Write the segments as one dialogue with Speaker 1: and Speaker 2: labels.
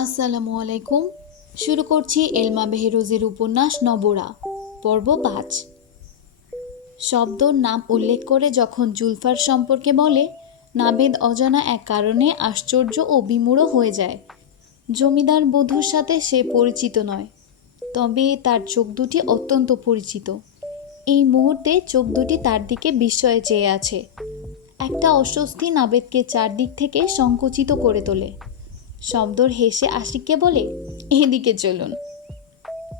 Speaker 1: আসসালামু আলাইকুম। শুরু করছি এলমা বেহেরোজের উপন্যাস নবরা, পর্ব পাঁচ। শব্দর নাম উল্লেখ করে যখন জুলফার সম্পর্কে বলে, নাবেদ অজানা এক কারণে আশ্চর্য ও বিমূঢ় হয়ে যায়। জমিদার বধূর সাথে সে পরিচিত নয়, তবে তার চোখ দুটি অত্যন্ত পরিচিত। এই মুহূর্তে চোখ দুটি তার দিকে বিস্ময়ে চেয়ে আছে। একটা অস্বস্তি নাবেদকে চারদিক থেকে সংকুচিত করে তোলে। শব্দর হেসে আশিককে বলে, এদিকে চলুন।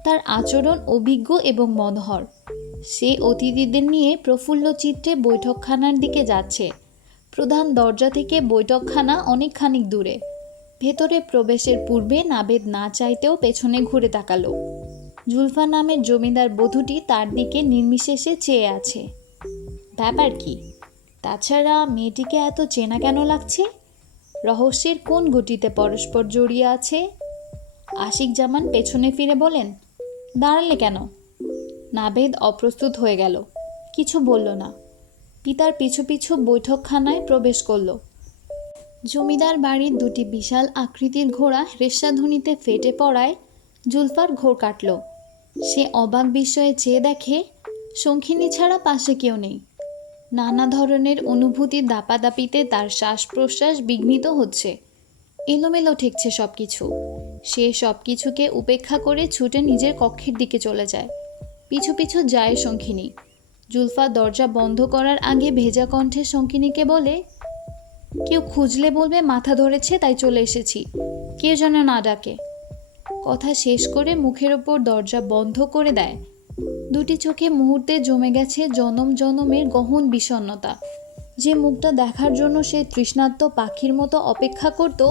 Speaker 1: তার আচরণ অভিজ্ঞ এবং মনোহর। সে অতিথিদের নিয়ে প্রফুল্ল চিত্রে বৈঠকখানার দিকে যাচ্ছে। প্রধান দরজা থেকে বৈঠকখানা অনেকখানি দূরে। ভেতরে প্রবেশের পূর্বে নাবেদ না চাইতেও পেছনে ঘুরে তাকালো। জুলফা নামের জমিদার বধূটি তার দিকে নির্মিশেষে চেয়ে আছে। ব্যাপার কি? তাছাড়া মেয়েটিকে এত চেনা কেন লাগছে? রহস্যের কোন গুটিতে পরস্পর জড়িয়ে আছে? আশিক জামান পেছনে ফিরে বলেন, দাঁড়ালে কেন? নাবেদ অপ্রস্তুত হয়ে গেল। কিছু বলল না। পিতার পিছু পিছু বৈঠকখানায় প্রবেশ করল। জমিদার বাড়ির দুটি বিশাল আকৃতির ঘোড়া রেশাধ্বনিতে ফেটে পড়ায় জুলফার ঘোর কাটল। সে অবাক বিস্ময়ে চেয়ে দেখে শঙ্খিনী ছাড়া পাশে কেউ নেই। নানা ধরনের অনুভূতির দাপাদাপিতে তার শ্বাস প্রশ্বাস বিঘ্নিত হচ্ছে। এলোমেলো ঠেকছে সব কিছু সে সব কিছুকে উপেক্ষা করে ছুটে নিজের কক্ষের দিকে চলে যায়। পিছু পিছু যায় শঙ্খিনী জুলফা দরজা বন্ধ করার আগে ভেজা কণ্ঠে শঙ্খিনীকে বলে, কেউ খুঁজলে বলবে মাথা ধরেছে, তাই চলে এসেছি। কেউ যেন না ডাকে। কথা শেষ করে মুখের ওপর দরজা বন্ধ করে দেয়। দুটি চোখে মুহূর্তে জমে গেছে জনম জনমের গহন বিষণ্ণতা। যে মুখটা দেখার জন্য সে তৃষ্ণাত্ম পাখির মতো অপেক্ষা করত,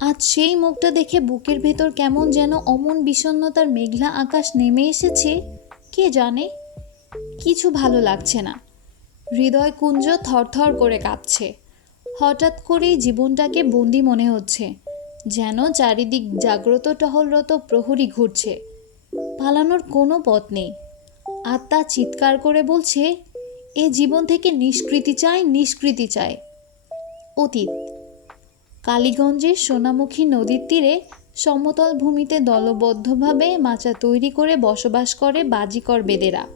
Speaker 1: আজ সেই মুখটা দেখে বুকের ভেতর কেমন যেন অমন বিষণ্ণতার মেঘলা আকাশ নেমে এসেছে, কে জানে? কিছু ভালো লাগছে না। হৃদয় কুঞ্জ থরথর করে কাঁপছে। হঠাৎ করেই জীবনটাকে বন্দি মনে হচ্ছে, যেন চারিদিক জাগ্রত টহলরত প্রহরী ঘুরছে। পালানোর কোনো পথ নেই। আত্মা চিৎকার করে বলছে, এ জীবন থেকে নিষ্কৃতি চাই, নিষ্কৃতি চায় অতীত। কালীগঞ্জের সোনামুখী নদীর তীরে সমতল ভূমিতে দলবদ্ধভাবে মাচা তৈরি করে বসবাস করে বাজিকর বেদেরা।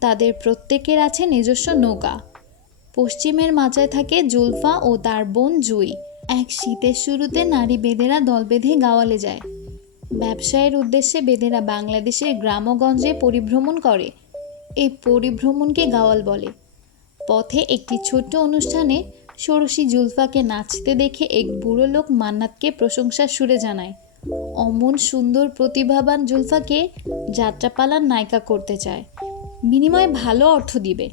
Speaker 1: তাদের প্রত্যেকের আছে নিজস্ব নৌকা। পশ্চিমের মাচায় থাকে জুলফা ও তার বোন জুই। এক শীতের শুরুতে নারী বেদেরা দল বেঁধে গাওয়ালে যায়। ব্যবসায়ের উদ্দেশ্যে বেদেরা বাংলাদেশের গ্রামগঞ্জে পরিভ্রমণ করে। এই পরিভ্রমণকে গাওয়াল বলে। পথে একটি ছোট্ট অনুষ্ঠানে ষোড়শী জুলফাকে নাচতে দেখে এক বুড়ো লোক মান্নাতকে প্রশংসার সুরে জানায়, অমন সুন্দর প্রতিভাবান জুলফাকে যাত্রাপালার নায়িকা করতে চায়। বিনিময়ে ভালো অর্থ দিবে।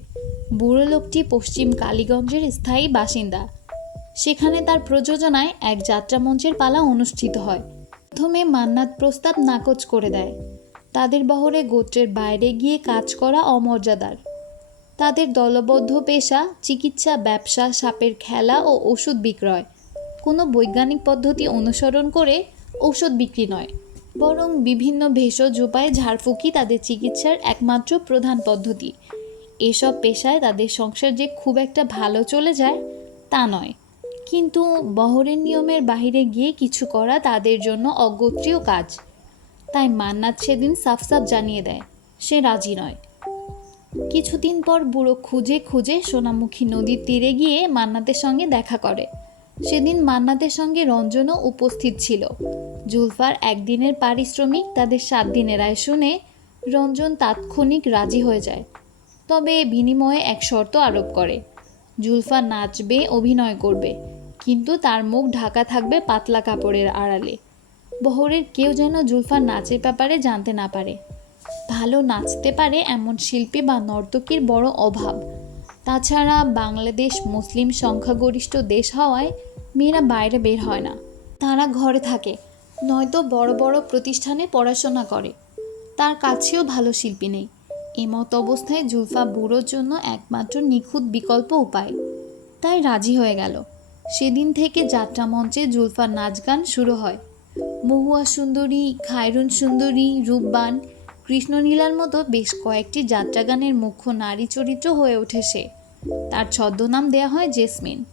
Speaker 1: বুড়ো লোকটি পশ্চিম কালীগঞ্জের স্থায়ী বাসিন্দা। সেখানে তার প্রযোজনায় এক যাত্রা মঞ্চের পালা অনুষ্ঠিত হয়। প্রথমে মান্নাত প্রস্তাব নাকচ করে দেয়। তাদের বহরে গোত্রের বাইরে গিয়ে কাজ করা অমর্যাদার। তাদের দলবদ্ধ পেশা, চিকিৎসা, ব্যবসা, সাপের খেলা ও ওষুধ বিক্রয়। কোনো বৈজ্ঞানিক পদ্ধতি অনুসরণ করে ঔষধ বিক্রি নয়। বরং বিভিন্ন ভেষজ উপায়ে ঝাড়ফুঁকি তাদের চিকিৎসার একমাত্র প্রধান পদ্ধতি। এসব পেশায় তাদের সংসার যে খুব একটা ভালো চলে যায় তা নয়। কিন্তু বহরের নিয়মের বাইরে গিয়ে কিছু করা তাদের জন্য অগোত্রীয় কাজ। তাই মান্নাত সেদিন সাফ সাফ জানিয়ে দেয়, সে রাজি নয়। কিছুদিন পর বুড়ো খুঁজে খুঁজে সোনামুখী নদীর তীরে গিয়ে মান্নাতের সঙ্গে দেখা করে। সেদিন মান্নাতের সঙ্গে রঞ্জনও উপস্থিত ছিল। জুলফার একদিনের পারিশ্রমিক তাদের সাত দিনের আয় শুনে রঞ্জন তাৎক্ষণিক রাজি হয়ে যায়। তবে বিনিময়ে এক শর্ত আরোপ করে জুলফা নাচবে, অভিনয় করবে। কিন্তু তার মুখ ঢাকা থাকবে পাতলা কাপড়ের আড়ালে। বহরের কেউ যেন জুলফার নাচের ব্যাপারে জানতে না পারে। ভালো নাচতে পারে এমন শিল্পী বা নর্তকীর বড় অভাব। তাছাড়া বাংলাদেশ মুসলিম সংখ্যাগরিষ্ঠ দেশ হওয়ায় মেয়েরা বাইরে বের হয় না। তারা ঘরে থাকে, নয়তো বড় বড় প্রতিষ্ঠানে পড়াশোনা করে। তার কাছেও ভালো শিল্পী নেই। এমত অবস্থায় জুলফা বুড়োর জন্য একমাত্র নিখুঁত বিকল্প উপায়। তাই রাজি হয়ে গেল। সেদিন থেকে যাত্রা মঞ্চে জুলফার নাচ গান শুরু হয়। মহুয়া সুন্দরী, খায়রুন সুন্দরী, রূপবান, কৃষ্ণনীলার মতো বেশ কয়েকটি যাত্রাগানের মুখ্য নারী চরিত্র হয়ে ওঠে সে। তার ছদ্মনাম দেয়া হয় জেসমিন।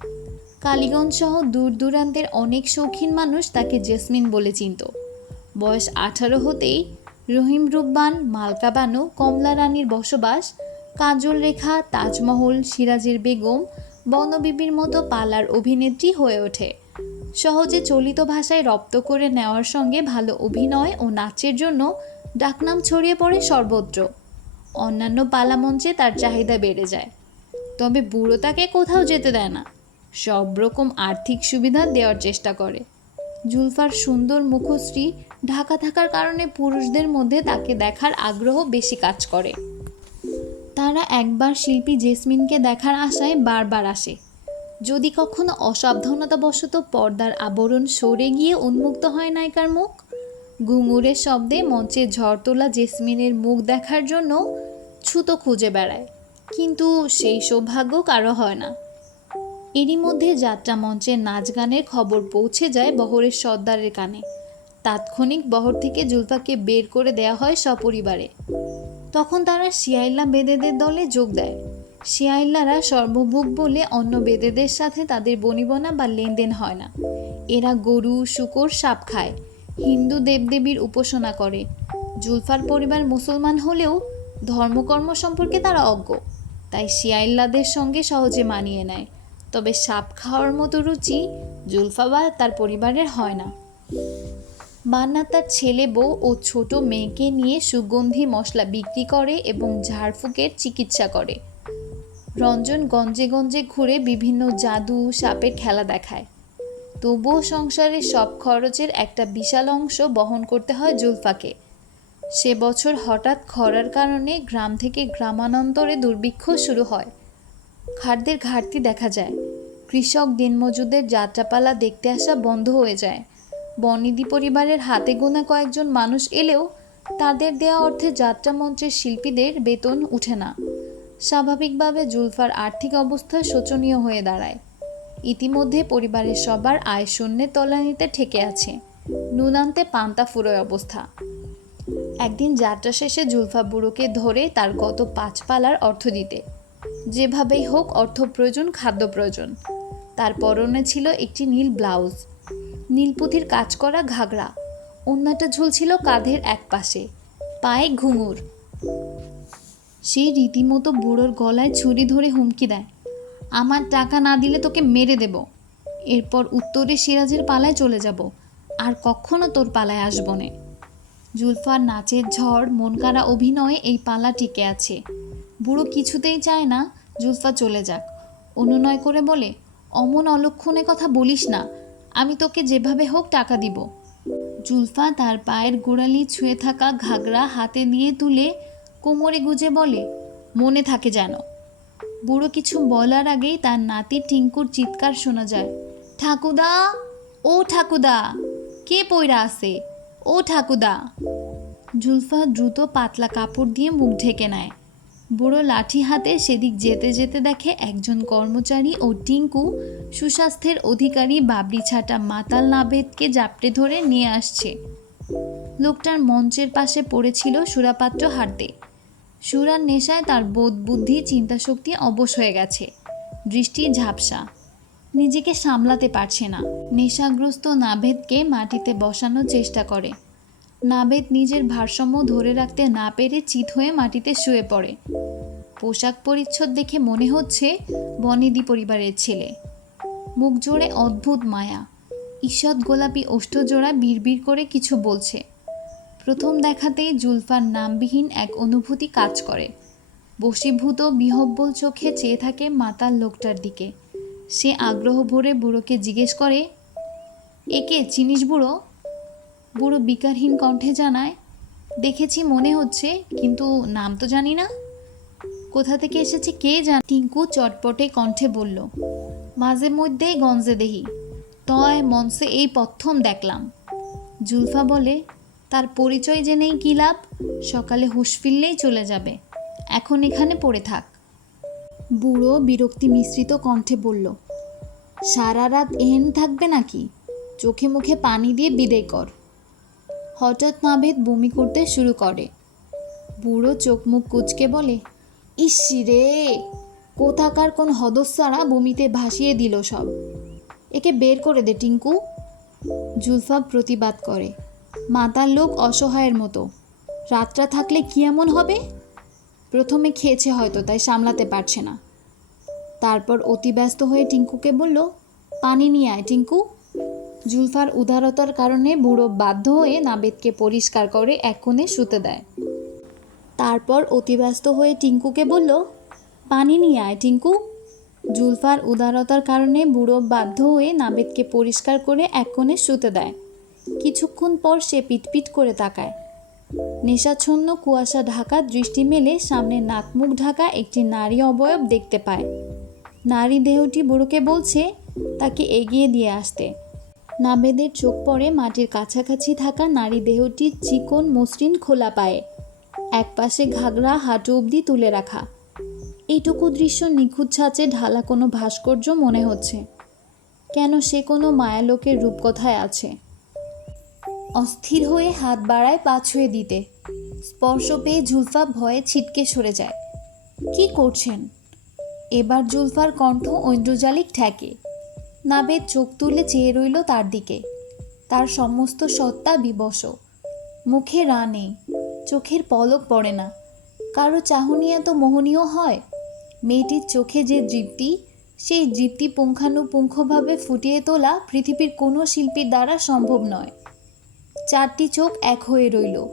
Speaker 1: কালীগঞ্জ সহ দূর দূরান্তের অনেক শৌখিন মানুষ তাকে জেসমিন বলে চিনত। বয়স আঠারো হতেই রহিম রূপবান, মালকা বানু, কমলা রানীর বসবাস, কাজল রেখা, তাজমহল, সিরাজের বেগম বনবিবির মতো পালার অভিনেত্রী হয়ে ওঠে। সহজে চলিত ভাষায় রপ্ত করে নেওয়ার সঙ্গে ভালো অভিনয় ও নাচের জন্য ডাকনাম ছড়িয়ে পড়ে সর্বত্র। অন্যান্য পালা মঞ্চে তার চাহিদা বেড়ে যায়। তবে বুড়ো তাকে কোথাও যেতে দেয় না। সব রকম আর্থিক সুবিধা দেওয়ার চেষ্টা করে। জুলফার সুন্দর মুখশ্রী ঢাকা থাকার কারণে পুরুষদের মধ্যে তাকে দেখার আগ্রহ বেশি কাজ করে। তারা একবার শিল্পী জেসমিনকে দেখার আশায় বারবার আসে। যদি কখনো অসাবধানতাবশত পর্দার আবরণ সরে গিয়ে উন্মুক্ত হয় নায়িকার মুখ ঘুঙুরের শব্দে মঞ্চে ঝড় তোলা জেসমিনের মুখ দেখার জন্য ছুতো খুঁজে বেড়ায়। কিন্তু সেই সৌভাগ্য কারও হয় না। এরই মধ্যে যাত্রা মঞ্চের নাচ গানের খবর পৌঁছে যায় বহরের সর্দারের কানে। তাৎক্ষণিক বহর থেকে জুলফাকে বের করে দেয়া হয় সপরিবারে। তখন তারা শিয়াইল্লা বেদেদের দলে যোগ দেয়। শিয়াইল্লারা সর্বভোগ বলে অন্য বেদেদের সাথে তাদের বনিবনা বা লেনদেন হয় না। এরা গরু, শুকর, সাপ খায়। হিন্দু দেবদেবীর উপাসনা করে। জুলফার পরিবার মুসলমান হলেও ধর্মকর্ম সম্পর্কে তারা অজ্ঞ। তাই শিয়াইল্লাদের সঙ্গে সহজে মানিয়ে নেয়। তবে সাপ খাওয়ার মতো রুচি জুলফা বা তার পরিবারের হয় না। মান্না তার ছেলে বউ ও ছোট মেয়েকে নিয়ে সুগন্ধি মশলা বিক্রি করে এবং ঝাড়ফুঁকের চিকিৎসা করে। রঞ্জন গঞ্জে গঞ্জে ঘুরে বিভিন্ন জাদু সাপের খেলা দেখায়। তবুও সংসারের সব খরচের একটা বিশাল অংশ বহন করতে হয় জুলফাকে। সে বছর হঠাৎ খরার কারণে গ্রাম থেকে গ্রামান্তরে দুর্ভিক্ষ শুরু হয়। খাদ্যের ঘাটতি দেখা যায়। কৃষক দিনমজুরদের যাত্রাপালা দেখতে আসা বন্ধ হয়ে যায়। বনিদি পরিবারের হাতে গোনা কয়েকজন মানুষ এলেও তাদের দেয়া অর্থে যাত্রা মঞ্চের শিল্পীদের বেতন উঠে না। স্বাভাবিকভাবে জুলফার আর্থিক অবস্থা শোচনীয় হয়ে দাঁড়ায়। ইতিমধ্যে পরিবারের সবার আয় শূন্যের তলানিতে ঠেকে আছে। নুনান্তে পান্তা ফুরোয় অবস্থা। একদিন যাত্রা শেষে জুলফা বুড়োকে ধরে তার গত পাঁচ পালার অর্থ দিতে। যেভাবেই হোক অর্থ প্রয়োজন খাদ্য প্রয়োজন তার পরনে ছিল একটি নীল ব্লাউজ। নীলপুথির কাজ করা ঘাগরা। অন্যটা ঝুলছিল কাঁধের এক পাশে পায়ে ঘুঙুর। সে রীতিমতো বুড়োর গলায় ছুরি ধরে হুমকি দেয়। আমার টাকা না দিলে তোকে মেরে দেব। এরপর উত্তরে সিরাজের পালায় চলে যাব। আর কখনো তোর পালায় আসব নে। জুলফার নাচের ঝড়, মনকারা অভিনয়ে এই পালা টিকে আছে। বুড়ো কিছুতেই চায় না জুলফা চলে যাক। অনুনয় করে বলে, অমন অলক্ষণে কথা বলিস না। আমি তোকে যেভাবে হোক টাকা দিব। জুলফা তার পায়ের গোড়ালি ছুঁয়ে থাকা ঘাগরা হাতে দিয়ে তুলে কোমরে গুজে বলে, মনে থাকে যেন। বুড়ো কিছু বলার আগেই তার নাতি টিঙ্কুর চিৎকার শোনা যায়। ঠাকুদা, ও ঠাকুদা, কে পইরা আছে? ও ঠাকুদা। জুলফা দ্রুত পাতলা কাপড় দিয়ে মুখ ঢেকে নেয়। বুড়ো লাঠি হাতে সেদিক যেতে যেতে দেখে একজন কর্মচারী ও টিঙ্কু সুস্বাস্থ্যের অধিকারী বাবরি ছাটা মাতাল নাবেদকে জাপটে ধরে নিয়ে আসছে। লোকটার মঞ্চের পাশে পড়েছিল সুরাপাত্র হাঁটতে সুরার নেশায় তার বোধ বুদ্ধি চিন্তাশক্তি অবশ হয়ে গেছে। দৃষ্টি ঝাপসা। নিজেকে সামলাতে পারছে না। নেশাগ্রস্ত নাভেদকে মাটিতে বসানোর চেষ্টা করে। নাবেদ নিজের ভারসাম্য ধরে রাখতে না পেরে চিত হয়ে মাটিতে শুয়ে পড়ে। পোশাক পরিচ্ছদ দেখে মনে হচ্ছে বনেদি পরিবারের ছেলে। মুখ জোড়ে অদ্ভুত মায়া। ঈষৎ গোলাপি ওষ্ঠজোড়া বিড়বিড় করে কিছু বলছে। প্রথম দেখাতেই জুলফার নামবিহীন এক অনুভূতি কাজ করে। বশীভূত বিহব্বল চোখে চেয়ে থাকে মাতার লোকটার দিকে। সে আগ্রহ ভরে বুড়োকে জিজ্ঞেস করে একে চিনিস বুড়ো? বুড়ো বিকারহীন কণ্ঠে জানায়, দেখেছি মনে হচ্ছে, কিন্তু নাম তো জানি না। কোথা থেকে এসেছে কে জান? টিঙ্কু চটপটে কণ্ঠে বলল, মাঝে মধ্যেই গঞ্জে দেহি। তয় মঞ্চে এই প্রথম দেখলাম। জুলফা বলে, তার পরিচয় জেনেই কী লাভ? সকালে হুঁশ ফিরলেই চলে যাবে। এখন এখানে পড়ে থাক। বুড়ো বিরক্তি মিশ্রিত কণ্ঠে বলল, সারা রাত এহেন থাকবে নাকি? চোখে মুখে পানি দিয়ে বিদায় কর। হঠাৎ নাভেদ বমি করতে শুরু করে। বুড়ো চোখ মুখ কুচকে বলে, ইসি রে, কোথাকার কোন হদস্যারা বমিতে ভাসিয়ে দিল সব। একে বের করে দে, টিঙ্কু। জুলফা প্রতিবাদ করে মাতার লোক অসহায়ের মতো। রাতটা থাকলে কি এমন হবে? প্রথমে খেয়েছে হয়তো, তাই সামলাতে পারছে না। তারপর অতি ব্যস্ত হয়ে টিঙ্কুকে বলল, পানি নিয়ে আয়, টিঙ্কু। জুলফার উদারতার কারণে বুড়ো বাধ্য হয়ে নাবেদকে পরিষ্কার করে এক কোণে শুতে দেয়। তারপর অতিব্যস্ত হয়ে টিঙ্কুকে বলল, পানি নিয়ে আয় টিঙ্কু। জুলফার উদারতার কারণে বুড়ো বাধ্য হয়ে নাবেদকে পরিষ্কার করে এক কোণে শুতে দেয়। কিছুক্ষণ পর সে পিটপিট করে তাকায়। নেশাচ্ছন্ন কুয়াশা ঢাকা দৃষ্টি মেলে সামনে নাকমুখ ঢাকা একটি নারী অবয়ব দেখতে পায়। নারী দেহটি বুড়োকে বলছে, তাকে এগিয়ে দিয়ে আসতে। নাবেদের চোখ পড়ে মাটির কাছাকাছি থাকা নারী দেহটির চিকন মসৃণ খোলা পায়ে একপাশে ঘাগরা হাঁটু অবধি তুলে রাখা। এইটুকু দৃশ্য নিখুঁত ছাঁচে ঢালা কোনো ভাস্কর্য মনে হচ্ছে। কেন সে কোনো মায়ালোকের রূপকথায় আছে? অস্থির হয়ে হাত বাড়ায় পা ছুঁয়ে দিতে। স্পর্শ পেয়ে জুলফা ভয়ে ছিটকে সরে যায়। কি করছেন? এবার জুলফার কণ্ঠ ঐন্দ্রজালিক ঠেকে। নাবেদ চোখ তুলে চেয়ে রইল তার দিকে। তার সমস্ত সত্তা বিবশ। মুখে রা নেই, চোখের পলক পড়ে না। কারও চাহনি এত মোহনীয় হয়? মেয়েটির চোখে যে দৃপ্তি সেই দৃপ্তি পুঙ্খানুপুঙ্খভাবে ফুটিয়ে তোলা পৃথিবীর কোনো শিল্পীর দ্বারা সম্ভব নয়। চারটি চোখ এক হয়ে রইল।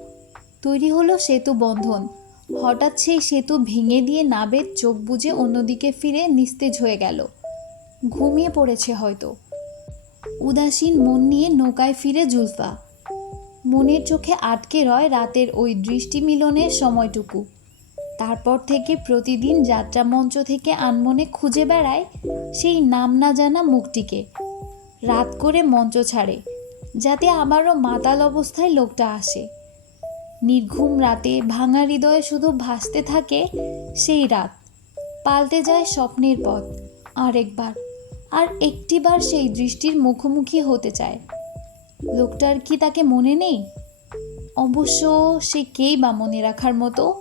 Speaker 1: তৈরি হলো সেতু বন্ধন। হঠাৎ সেই সেতু ভেঙে দিয়ে নাবেদ চোখ বুজে অন্যদিকে ফিরে নিস্তেজ হয়ে গেল। ঘুমিয়ে পড়েছে হয়তো। উদাসীন মন নিয়ে নৌকায় ফিরে জুলফা। মনের চোখে আটকে রয় রাতের ওই দৃষ্টি মিলনের সময়টুকু। তারপর থেকে প্রতিদিন যাত্রা মঞ্চ থেকে আনমনে খুঁজে বেড়ায় সেই নাম না জানা মুখটিকে। রাত করে মঞ্চ ছাড়ে, যাতে আবারও মাতাল অবস্থায় লোকটা আসে। নির্ঘুম রাতে ভাঙা হৃদয়ে শুধু ভাসতে থাকে সেই রাত। পাল্টে যায় স্বপ্নের পথ আরেকবার। আর একটিবার সেই দৃষ্টির মুখোমুখি হতে চায়। লোকটার কি তাকে মনে নেই? অবশ্য সে কেই বা মনে রাখার মতো?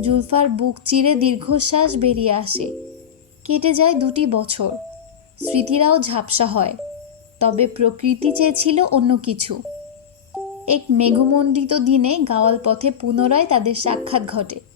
Speaker 1: জুলফার বুক চিরে দীর্ঘশ্বাস বেরিয়ে আসে। কেটে যায় দুটি বছর। স্মৃতিরাও ঝাপসা হয়। তবে প্রকৃতি চেয়েছিল অন্য কিছু। এক মেঘমণ্ডিত দিনে গাওয়াল পথে পুনরায় তাদের সাক্ষাৎ ঘটে।